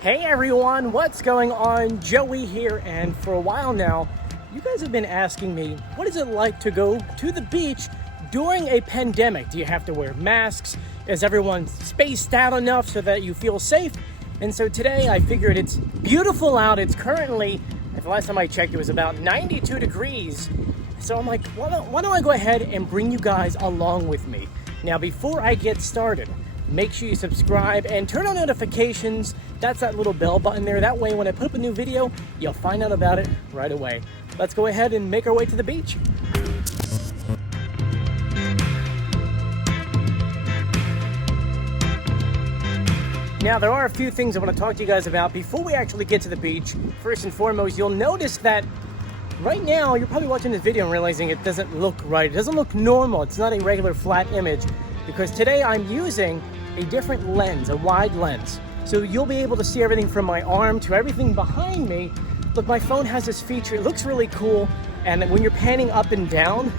Hey everyone, what's going on? Joey here, and for a while now, you guys have been asking me, what is it like to go to the beach during a pandemic? Do you have to wear masks? Is everyone spaced out enough so that you feel safe? And so today I figured it's beautiful out. It's currently, the last time I checked, it was about 92 degrees. So I'm like, why don't I go ahead and bring you guys along with me? Now, before I get started, make sure you subscribe and turn on notifications. That's that little bell button there. That way, when I put up a new video, you'll find out about it right away. Let's go ahead and make our way to the beach. Now, there are a few things I want to talk to you guys about before we actually get to the beach. First and foremost, you'll notice that right now, you're probably watching this video and realizing it doesn't look right. It doesn't look normal. It's not a regular flat image, because today I'm using a different lens, a wide lens. So you'll be able to see everything from my arm to everything behind me. Look, my phone has this feature. It looks really cool. And when you're panning up and down,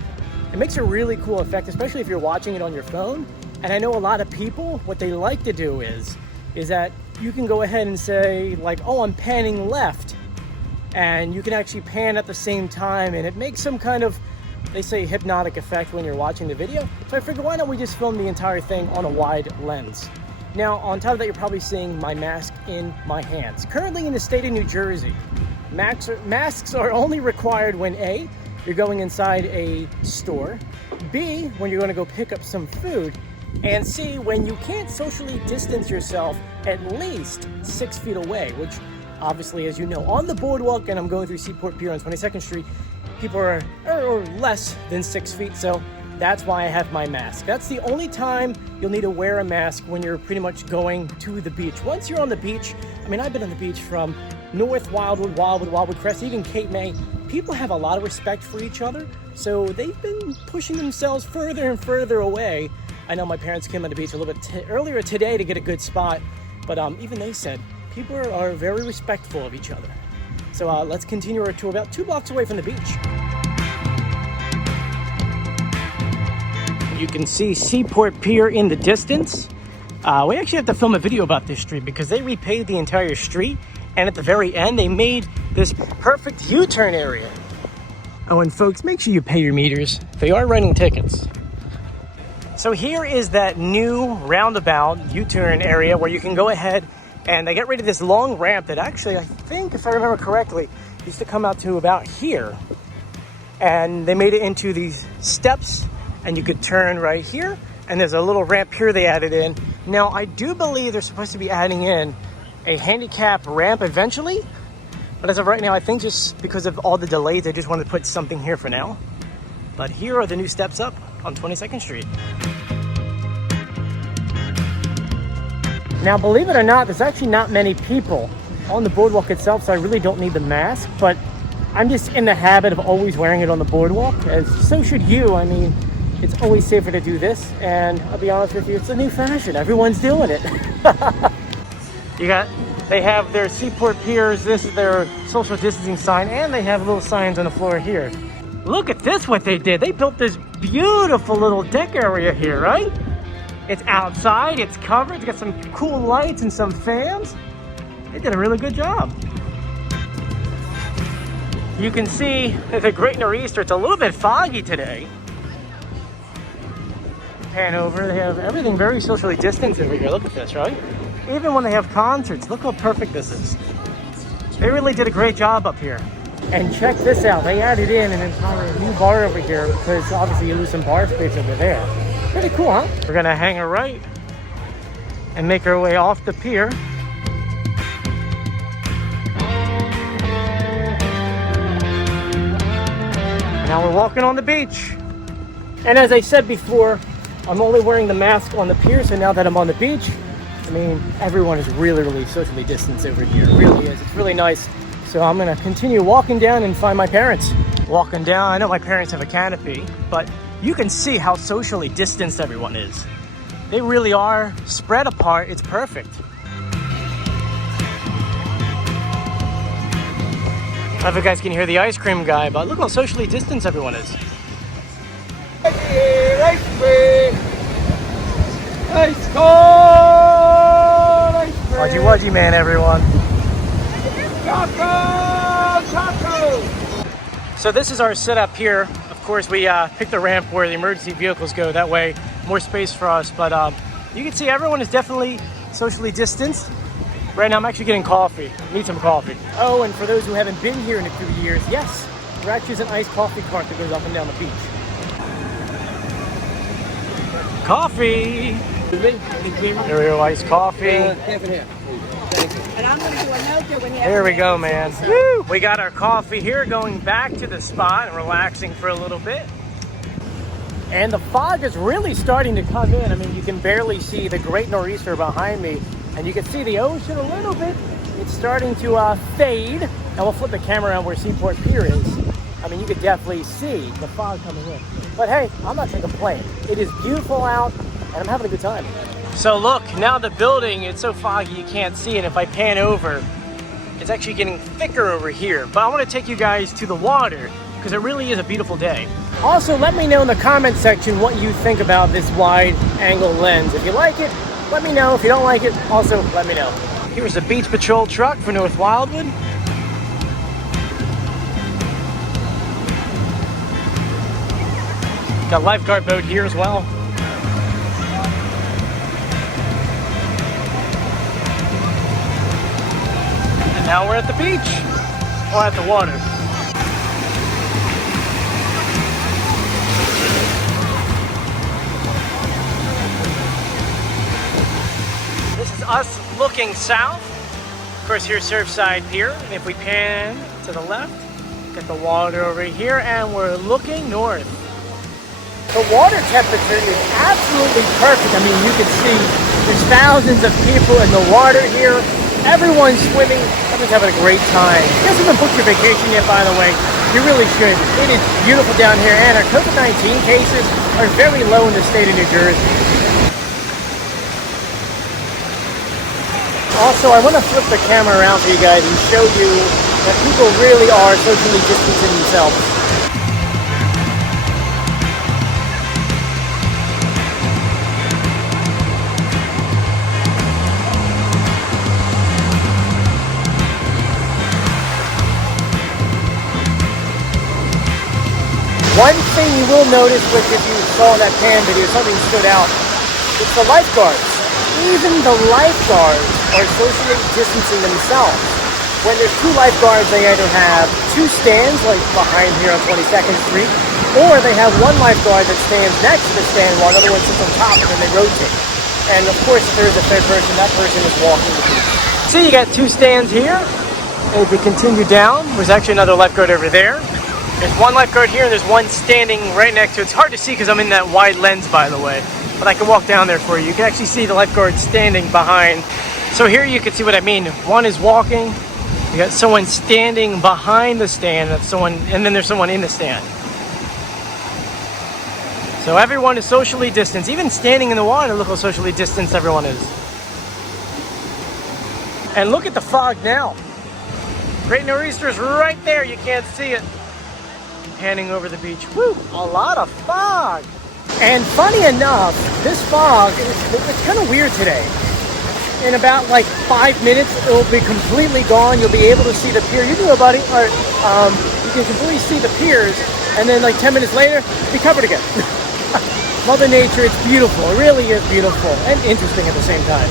it makes a really cool effect, especially if you're watching it on your phone. And I know a lot of people, what they like to do is that you can go ahead and say like, oh, I'm panning left. And you can actually pan at the same time. And it makes some kind of, they say, hypnotic effect when you're watching the video. So I figured, why don't we just film the entire thing on a wide lens? Now, on top of that, you're probably seeing my mask in my hands. Currently in the state of New Jersey, masks are only required when A, you're going inside a store, B, when you're going to go pick up some food, and C, when you can't socially distance yourself at least 6 feet away, which obviously, as you know, on the boardwalk, and I'm going through Seaport Pier on 22nd Street, people are less than 6 feet, so that's why I have my mask. That's the only time you'll need to wear a mask, when you're pretty much going to the beach. Once you're on the beach, I mean, I've been on the beach from North Wildwood Crest, even Cape May. People have a lot of respect for each other, so they've been pushing themselves further and further away. I know my parents came on the beach a little bit earlier today to get a good spot, but even they said people are very respectful of each other. So let's continue our tour about 2 blocks away from the beach. You can see Seaport Pier in the distance. We actually have to film a video about this street because they repaved the entire street, and at the very end they made this perfect U-turn area. Oh, and folks, make sure you pay your meters. They are writing tickets. So here is that new roundabout U-turn area where you can go ahead, and they got rid of this long ramp that actually, I think, if I remember correctly, used to come out to about here. And they made it into these steps, and you could turn right here, and there's a little ramp here they added in. Now, I do believe they're supposed to be adding in a handicap ramp eventually, but as of right now, I think just because of all the delays, they just wanted to put something here for now. But here are the new steps up on 22nd Street. Now, believe it or not, there's actually not many people on the boardwalk itself, so I really don't need the mask, but I'm just in the habit of always wearing it on the boardwalk, as so should you. I mean, it's always safer to do this, and I'll be honest with you, it's a new fashion. Everyone's doing it. They have their Seaport Piers, this is their social distancing sign, and they have little signs on the floor here. Look at this, what they did. They built this beautiful little deck area here, right? It's outside, it's covered, it's got some cool lights and some fans. They did a really good job. You can see at the Great Nor'easter, it's a little bit foggy today. Pan over, they have everything very socially distanced over here. Look at this, right? Even when they have concerts, look how perfect this is. They really did a great job up here. And check this out, they added in an entire new bar over here, because obviously you lose some bar space over there. Pretty cool, huh? We're gonna hang a right and make our way off the pier. Now we're walking on the beach. And as I said before, I'm only wearing the mask on the pier, so now that I'm on the beach, I mean, everyone is really socially distanced over here. It really is. It's really nice. So I'm gonna continue walking down and find my parents. Walking down, I know my parents have a canopy, but you can see how socially distanced everyone is. They really are spread apart. It's perfect. I don't know if you guys can hear the ice cream guy, but look how socially distanced everyone is. Ice cream! Ice cold! Ice cream! Wudgy Wudgy man, everyone. Taco! Taco! So this is our setup here. Of course, we picked the ramp where the emergency vehicles go. That way, more space for us. But you can see everyone is definitely socially distanced. Right now, I'm actually getting coffee. Need some coffee. Oh, and for those who haven't been here in a few years, yes, there actually is an iced coffee cart that goes up and down the beach. Coffee! There we go, iced coffee. There we go, man. Woo! We got our coffee here, going back to the spot and relaxing for a little bit. And the fog is really starting to come in. I mean, you can barely see the great nor'easter behind me, and you can see the ocean a little bit. It's starting to fade. And we'll flip the camera around where Seaport Pier is. I mean, you could definitely see the fog coming in. But hey, I'm not gonna complain. It is beautiful out, and I'm having a good time. So look, now the building, it's so foggy you can't see, and if I pan over, it's actually getting thicker over here. But I want to take you guys to the water, because it really is a beautiful day. Also, let me know in the comment section what you think about this wide angle lens. If you like it, let me know. If you don't like it, also let me know. Here's the Beach Patrol truck for North Wildwood. Got a lifeguard boat here as well. And now we're at the beach, or at the water. This is us looking south. Of course, here's Surfside Pier. And if we pan to the left, get the water over here, and we're looking north. The water temperature is absolutely perfect. I mean, you can see there's thousands of people in the water here. Everyone's swimming. Everyone's having a great time. If you guys haven't booked your vacation yet, by the way, you really should. It is beautiful down here, and our COVID-19 cases are very low in the state of New Jersey. Also, I want to flip the camera around for you guys and show you that people really are socially distancing themselves. One thing you will notice, which if you saw that pan video, something stood out, it's the lifeguards. Even the lifeguards are socially distancing themselves. When there's two lifeguards, they either have two stands, like behind here on 22nd Street, or they have one lifeguard that stands next to the stand while another one sits on top, and then they rotate. And of course, if there's a third person, that person is walking the beach. So you got two stands here, and if you continue down, there's actually another lifeguard over there. There's one lifeguard here, and there's one standing right next to it. It's hard to see because I'm in that wide lens, by the way. But I can walk down there for you. You can actually see the lifeguard standing behind. So here you can see what I mean. One is walking. You got someone standing behind the stand, and then there's someone in the stand. So everyone is socially distanced. Even standing in the water, look how socially distanced everyone is. And look at the fog now. Great Nor'easter is right there. You can't see it. Panning over the beach. Woo! A lot of fog. And funny enough, this fog, it's kind of weird today. In about like 5 minutes, it will be completely gone. You'll be able to see the pier. You do it, buddy. Or, you can completely see the piers, and then like 10 minutes later, be covered again. Mother Nature, it's beautiful. It really is beautiful and interesting at the same time.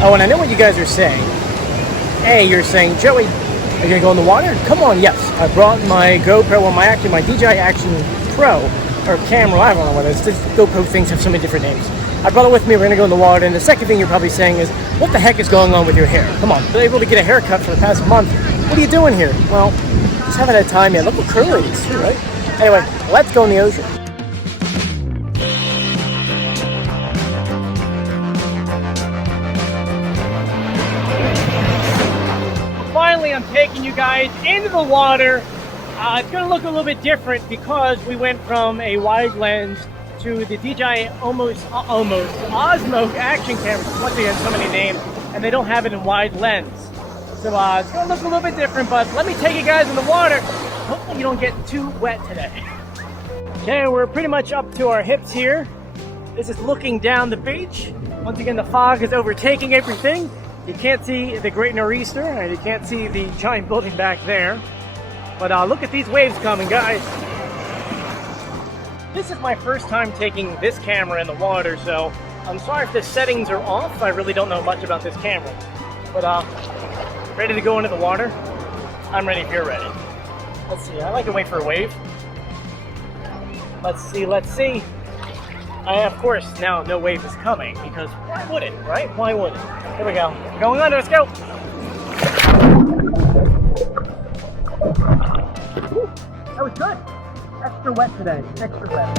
Oh, and I know what you guys are saying. A, you're saying, Joey, are you gonna go in the water? Come on, yes. I brought my GoPro, well, my DJI Action Pro, or camera, I don't know what it is. These GoPro things have so many different names. I brought it with me, we're gonna go in the water, and the second thing you're probably saying is, what the heck is going on with your hair? Come on, been able to get a haircut for the past month. What are you doing here? Well, just haven't had time yet. Look how curly it is too, right? Anyway, let's go in the ocean. Finally, I'm taking you guys into the water. It's going to look a little bit different because we went from a wide lens to the DJI Osmo action camera. Once again, so many names. and they don't have it in wide lens. So it's gonna look a little bit different, but let me take you guys in the water. Hopefully you don't get too wet today. Okay, we're pretty much up to our hips here. This is looking down the beach. Once again, the fog is overtaking everything. You can't see the Great Nor'easter, and you can't see the giant building back there. But look at these waves coming, guys. This is my first time taking this camera in the water, so I'm sorry if the settings are off. I really don't know much about this camera. But ready to go into the water? I'm ready if you're ready. Let's see, I like to wait for a wave. Let's see. Of course, now no wave is coming, because why would it, right? Why would it? Here we go. We're going under, let's go. Woo, that was good. Extra wet today, extra wet.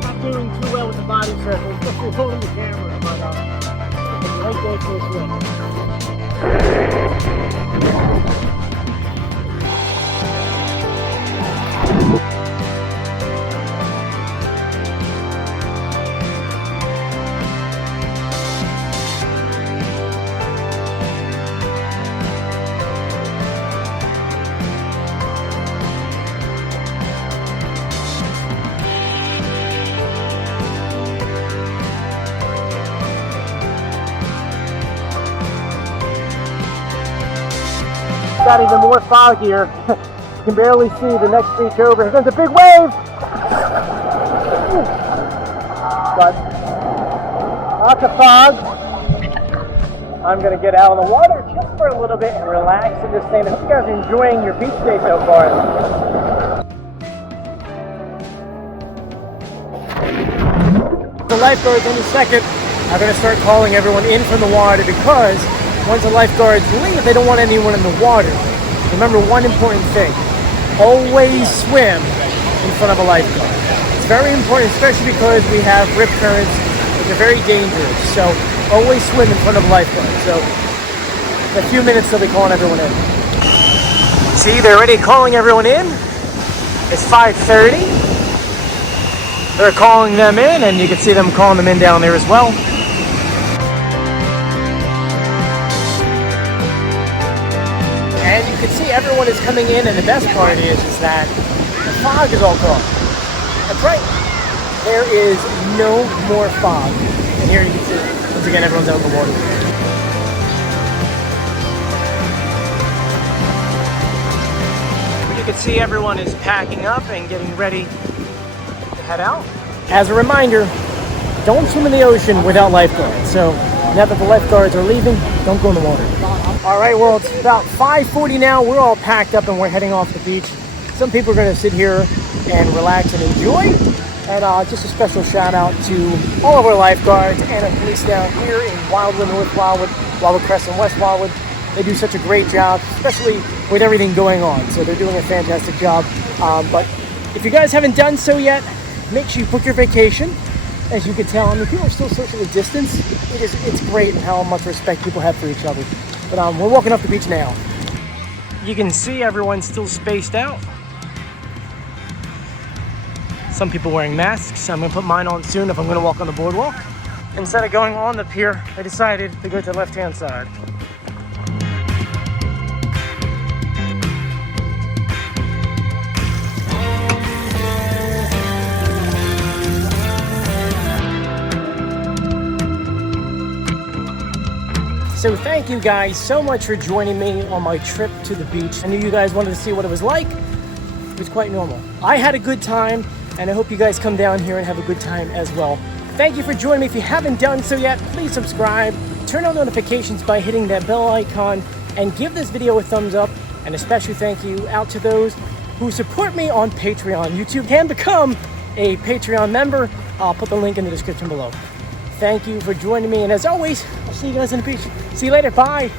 Not doing too well with the body circle, especially holding the camera, but right there for a swim. Got even more foggier. You can barely see the next beach over. Here comes a big wave! But lots of fog. I'm gonna get out of the water just for a little bit and relax in this thing. I hope you guys are enjoying your beach day so far. The lifeguards any second are gonna start calling everyone in from the water, because once the lifeguards leave, they don't want anyone in the water. Remember one important thing: always swim in front of a lifeguard. It's very important, especially because we have rip currents, which are very dangerous. So always swim in front of a lifeguard. So in a few minutes, they'll be calling everyone in. See, they're already calling everyone in. It's 5:30. They're calling them in, and you can see them calling them in down there as well. And you can see everyone is coming in, and the best part is that the fog is all gone. That's right. There is no more fog. And here you can see, once again, everyone's out in the water. You can see everyone is packing up and getting ready to head out. As a reminder, don't swim in the ocean without lifeguards. So now that the lifeguards are leaving, don't go in the water. All right, well, it's about 5:40 now. We're all packed up and we're heading off the beach. Some people are going to sit here and relax and enjoy. And just a special shout out to all of our lifeguards and our police down here in Wildwood, North Wildwood, Wildwood Crest, and West Wildwood. They do such a great job, especially with everything going on. So they're doing a fantastic job. But if you guys haven't done so yet, make sure you book your vacation. As you can tell, I mean, people are still socially distanced. It's great how much respect people have for each other. But we're walking off the beach now. You can see everyone's still spaced out. Some people wearing masks. I'm gonna put mine on soon if I'm gonna walk on the boardwalk. Instead of going on the pier, I decided to go to the left-hand side. So thank you guys so much for joining me on my trip to the beach. I knew you guys wanted to see what it was like. It was quite normal. I had a good time, and I hope you guys come down here and have a good time as well. Thank you for joining me. If you haven't done so yet, please subscribe, turn on notifications by hitting that bell icon, and give this video a thumbs up. And a special thank you out to those who support me on Patreon. You too can become a Patreon member. I'll put the link in the description below. Thank you for joining me, and as always, I'll see you guys on the beach. See you later, bye.